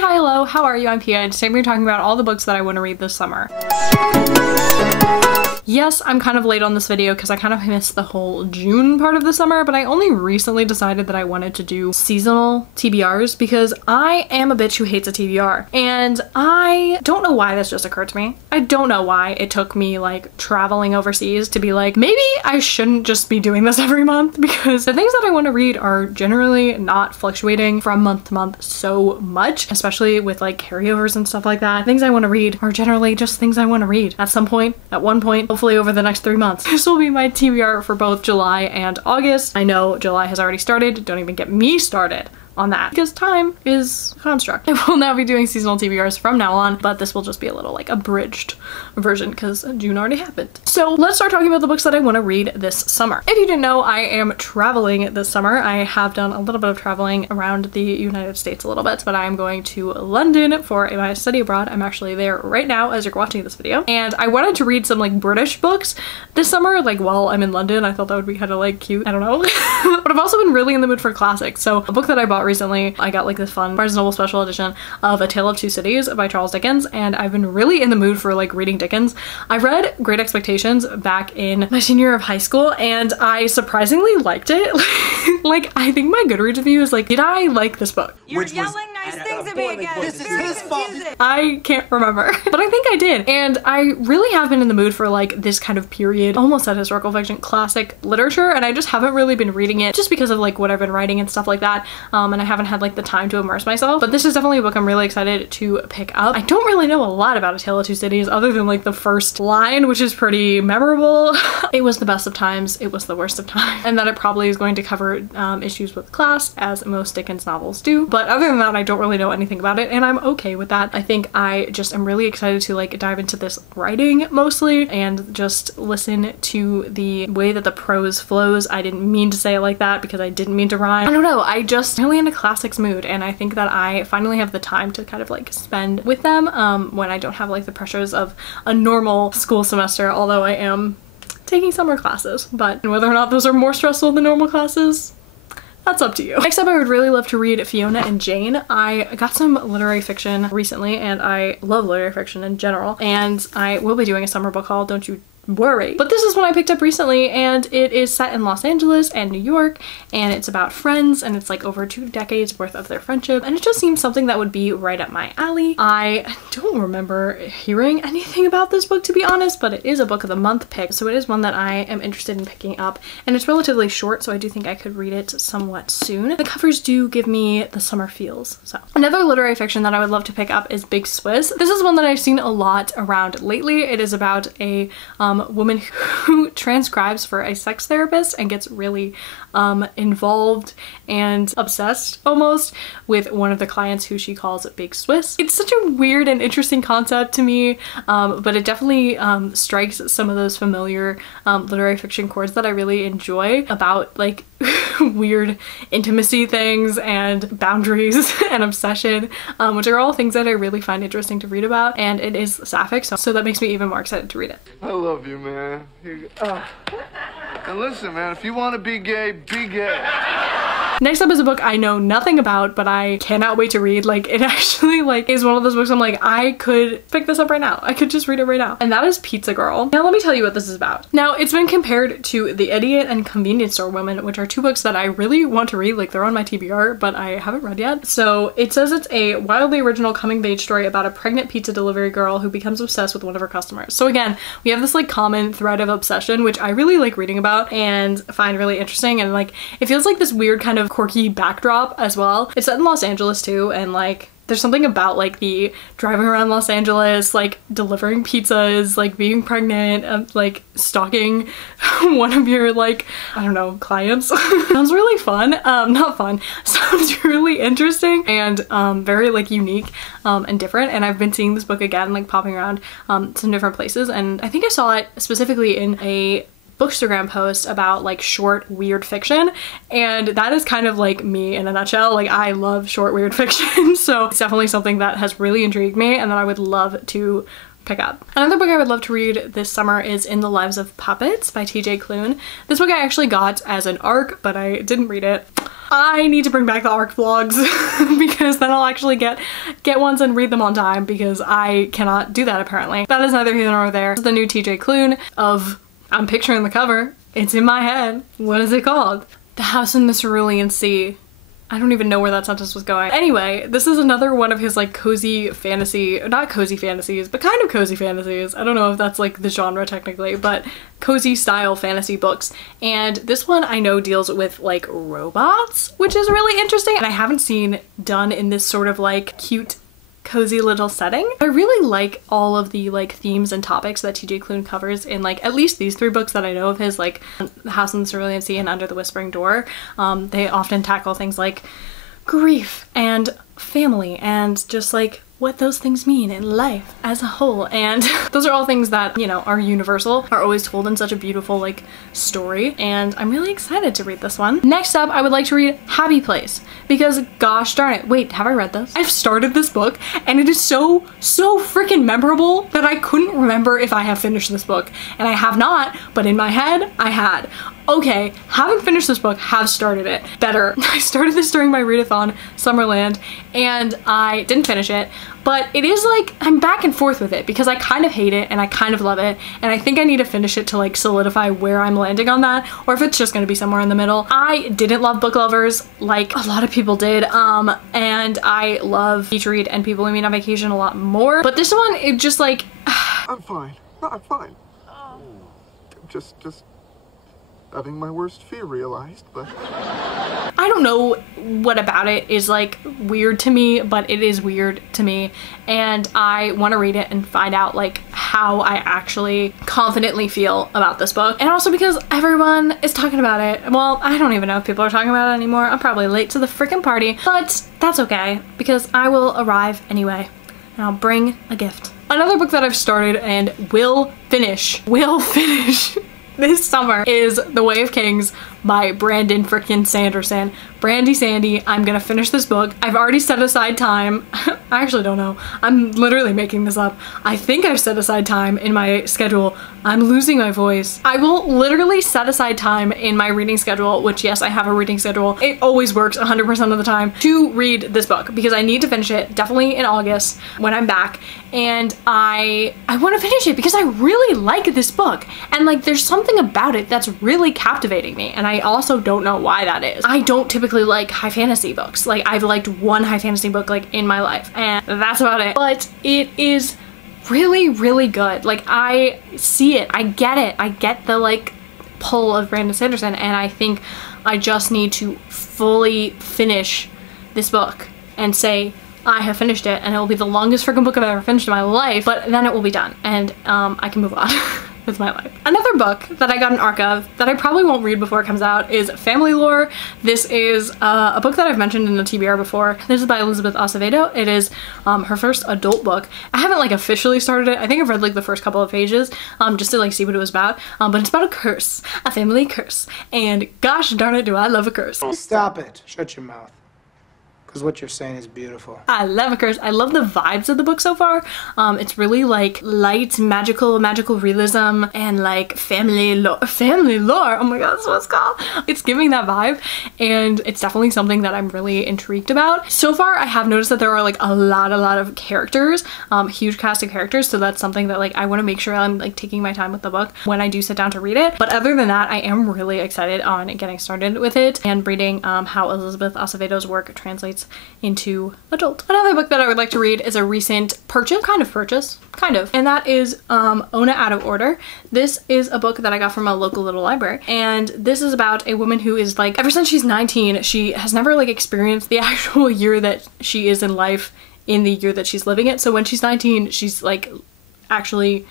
hi, hello, how are you? I'm Pia, and today we're talking about all the books that I want to read this summer. Yes, I'm kind of late on this video because I kind of missed the whole June part of the summer, but I only recently decided that I wanted to do seasonal TBRs because I am a bitch who hates a TBR. And I don't know why this just occurred to me. I don't know why it took me like traveling overseas to be like, maybe I shouldn't just be doing this every month, because the things that I want to read are generally not fluctuating from month to month so much, especially with like carryovers and stuff like that. Things I want to read are generally just things I want to read at some point, at one point, hopefully over the next 3 months. This will be my TBR for both July and August. I know July has already started. Don't even get me started on that because time is a construct. I will now be doing seasonal TBRs from now on, but this will just be a little like abridged version because June already happened. So let's start talking about the books that I want to read this summer. If you didn't know, I am traveling this summer. I have done a little bit of traveling around the United States a little bit, but I'm going to London for my study abroad. I'm actually there right now as you're watching this video, and I wanted to read some like British books this summer, like while I'm in London. I thought that would be kind of like cute. I don't know. But I've also been really in the mood for classics. So a book that I bought recently, I got like this fun Barnes & Noble special edition of A Tale of Two Cities by Charles Dickens, and I've been really in the mood for like reading Dickens. I read Great Expectations back in my senior year of high school, and I surprisingly liked it. Like, I think my Goodreads review is like, did I like this book? You're yelling nice things at me again. This is his fault. I can't remember, but I think I did. And I really have been in the mood for like this kind of period, almost at historical fiction, classic literature, and I just haven't really been reading it just because of like what I've been writing and stuff like that. And I haven't had like the time to immerse myself, but this is definitely a book I'm really excited to pick up. I don't really know a lot about A Tale of Two Cities other than like the first line, which is pretty memorable. It was the best of times, it was the worst of times, and that it probably is going to cover issues with class, as most Dickens novels do. But other than that, I don't really know anything about it, and I'm okay with that. I think I just am really excited to like dive into this writing mostly and just listen to the way that the prose flows. I didn't mean to say it like that because I didn't mean to rhyme. I don't know, I just really in a classics mood, and I think that I finally have the time to kind of like spend with them when I don't have like the pressures of a normal school semester, although I am taking summer classes, but whether or not those are more stressful than normal classes, that's up to you. Next up, I would really love to read Fiona and Jane. I got some literary fiction recently, and I love literary fiction in general, and I will be doing a summer book haul, don't you worry. But this is one I picked up recently, and it is set in Los Angeles and New York, and it's about friends, and it's like over 2 decades worth of their friendship, and it just seems something that would be right up my alley. I don't remember hearing anything about this book, to be honest, but it is a book of the month pick, so it is one that I am interested in picking up, and it's relatively short, so I do think I could read it somewhat soon. The covers do give me the summer feels. So another literary fiction that I would love to pick up is Big Swiss. This is one that I've seen a lot around lately. It is about a woman who transcribes for a sex therapist and gets really involved and obsessed almost with one of the clients who she calls Big Swiss. It's such a weird and interesting concept to me, but it definitely strikes some of those familiar literary fiction chords that I really enjoy about like weird intimacy things and boundaries and obsession, which are all things that I really find interesting to read about, and it is sapphic, so that makes me even more excited to read it. I love you, man. And listen, man, if you want to be gay, be gay. Next up is a book I know nothing about, but I cannot wait to read. Like, it actually like is one of those books I'm like, I could pick this up right now. I could just read it right now. And that is Pizza Girl. Now let me tell you what this is about. Now it's been compared to The Idiot and Convenience Store Woman, which are 2 books that I really want to read. Like, they're on my TBR, but I haven't read yet. So it says it's a wildly original coming-of-age story about a pregnant pizza delivery girl who becomes obsessed with one of her customers. So again, we have this like common thread of obsession, which I really like reading about and find really interesting, and like it feels like this weird kind of quirky backdrop as well. It's set in Los Angeles too, and like there's something about like the driving around Los Angeles, like delivering pizzas, like being pregnant, like stalking one of your like, I don't know, clients. Sounds really fun. Not fun. Sounds really interesting and very like unique and different. And I've been seeing this book again, like popping around some different places, and I think I saw it specifically in a bookstagram post about like short weird fiction, and that is kind of like me in a nutshell. Like, I love short weird fiction, so it's definitely something that has really intrigued me and that I would love to pick up. Another book I would love to read this summer is In the Lives of Puppets by TJ Klune. This book I actually got as an ARC, but I didn't read it. I need to bring back the ARC vlogs because then I'll actually get ones and read them on time, because I cannot do that apparently. That is neither here nor there. The new TJ Klune of, I'm picturing the cover, it's in my head. What is it called? The House in the Cerulean Sea. I don't even know where that sentence was going. Anyway, this is another one of his like cozy fantasy, not cozy fantasies, but kind of cozy fantasies. I don't know if that's like the genre technically, but cozy style fantasy books. And this one I know deals with like robots, which is really interesting. And I haven't seen done in this sort of like cute, cozy little setting. I really like all of the like themes and topics that TJ Klune covers in like at least these 3 books that I know of his, like The House in the Cerulean Sea and Under the Whispering Door. They often tackle things like grief and family and just like what those things mean in life as a whole, and those are all things that, you know, are universal, are always told in such a beautiful like story, and I'm really excited to read this one. Next up, I would like to read Happy Place, because gosh darn it, wait, have I read this? I've started this book and it is so freaking memorable that I couldn't remember if I have finished this book, and I have not, but in my head I had. Okay, haven't finished this book, have started it. Better. I started this during my readathon, Summerland, and I didn't finish it, but it is like, I'm back and forth with it because I kind of hate it and I kind of love it, and I think I need to finish it to like solidify where I'm landing on that, or if it's just gonna be somewhere in the middle. I didn't love Book Lovers like a lot of people did, and I love Beach Read and People We Meet on Vacation a lot more, but this one, it just like... I'm fine. I'm fine. Just having my worst fear realized, but... I don't know what about it is like weird to me, but it is weird to me, and I want to read it and find out like how I actually confidently feel about this book. And also because everyone is talking about it. Well, I don't even know if people are talking about it anymore. I'm probably late to the freaking party, but that's okay because I will arrive anyway and I'll bring a gift. Another book that I've started and will finish this summer is The Way of Kings by Brandon frickin' Sanderson. Brandy Sandy, I'm gonna finish this book. I've already set aside time. I actually don't know. I'm literally making this up. I think I've set aside time in my schedule. I'm losing my voice. I will literally set aside time in my reading schedule, which yes, I have a reading schedule. It always works 100% of the time to read this book because I need to finish it definitely in August when I'm back, and I want to finish it because I really like this book, and like there's something about it that's really captivating me, and I also don't know why that is. I don't typically like high fantasy books. Like I've liked one high fantasy book like in my life and that's about it, but it is really good. Like I see it, I get the like pull of Brandon Sanderson, and I think I just need to fully finish this book and say I have finished it, and it will be the longest freaking book I've ever finished in my life, but then it will be done and I can move on with my life. Another book that I got an ARC of that I probably won't read before it comes out is Family Lore. This is a book that I've mentioned in the TBR before. This is by Elizabeth Acevedo. It is her first adult book. I haven't like officially started it. I think I've read like the first couple of pages just to like see what it was about, but it's about a curse, a family curse, and gosh darn it do I love a curse. Stop it. Shut your mouth. Because what you're saying is beautiful. I love a curse. I love the vibes of the book so far. It's really like light, magical realism, and like family lore. Oh my god, that's what it's called. It's giving that vibe, and it's definitely something that I'm really intrigued about. So far, I have noticed that there are like a lot of characters, huge cast of characters, so that's something that like I want to make sure I'm like taking my time with the book when I do sit down to read it. But other than that, I am really excited on getting started with it and reading how Elizabeth Acevedo's work translates into adult. Another book that I would like to read is a recent purchase, and that is Ona Out of Order. This is a book that I got from a local little library, and this is about a woman who is like, ever since she's 19, she has never like experienced the actual year that she is in life in the year that she's living it. So when she's 19, she's like actually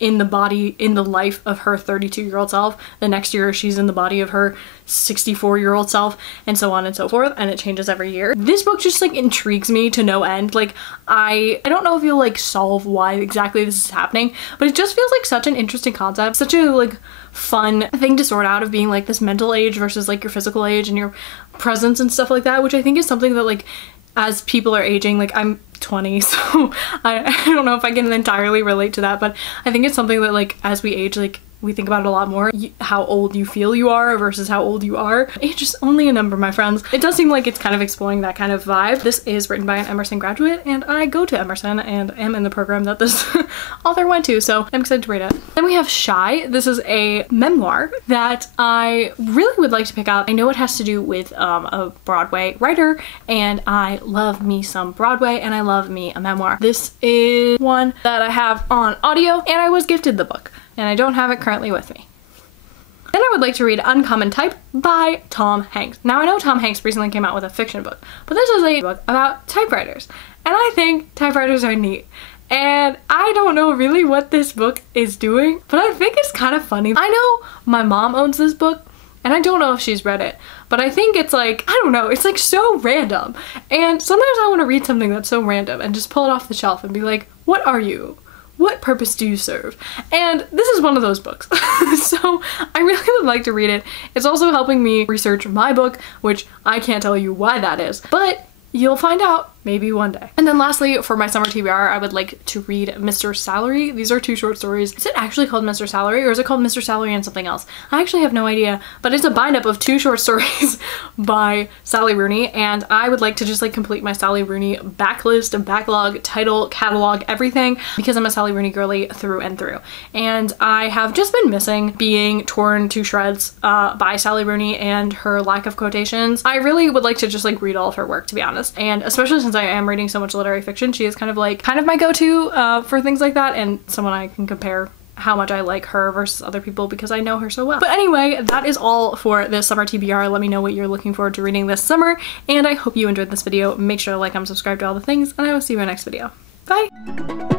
in the life of her 32-year-old self. The next year she's in the body of her 64-year-old self, and so on and so forth, and it changes every year. This book just like intrigues me to no end. Like I don't know if you'll like solve why exactly this is happening, but it just feels like such an interesting concept, such a like fun thing to sort out of being like this mental age versus like your physical age and your presence and stuff like that, which I think is something that like as people are aging, like I'm 20, so I don't know if I can entirely relate to that, but I think it's something that like as we age, like we think about it a lot more, how old you feel you are versus how old you are. Age is only a number, my friends. It does seem like it's kind of exploring that kind of vibe. This is written by an Emerson graduate, and I go to Emerson and am in the program that this author went to, so I'm excited to read it. Then we have Shy. This is a memoir that I really would like to pick up. I know it has to do with a Broadway writer, and I love me some Broadway, and I love me a memoir. This is one that I have on audio, and I was gifted the book, and I don't have it currently with me. Then I would like to read Uncommon Type by Tom Hanks. Now I know Tom Hanks recently came out with a fiction book, but this is a book about typewriters, and I think typewriters are neat. And I don't know really what this book is doing, but I think it's kind of funny. I know my mom owns this book, and I don't know if she's read it, but I think it's like, I don't know, it's like so random. And sometimes I want to read something that's so random and just pull it off the shelf and be like, what are you? What purpose do you serve? And this is one of those books. So I really would like to read it. It's also helping me research my book, which I can't tell you why that is, but you'll find out maybe one day. And then lastly, for my summer TBR, I would like to read Mr. Salary. These are 2 short stories. Is it actually called Mr. Salary, or is it called Mr. Salary and something else? I actually have no idea, but it's a bind-up of 2 short stories by Sally Rooney, and I would like to just like complete my Sally Rooney backlist, backlog, title, catalog, everything, because I'm a Sally Rooney girly through and through. And I have just been missing being torn to shreds by Sally Rooney and her lack of quotations. I really would like to just like read all of her work, to be honest, and especially since I am reading so much literary fiction, she is kind of my go-to for things like that, and someone I can compare how much I like her versus other people because I know her so well. But anyway, that is all for this summer TBR. Let me know what you're looking forward to reading this summer, and I hope you enjoyed this video. Make sure to like and subscribe to all the things, and I will see you in my next video. Bye!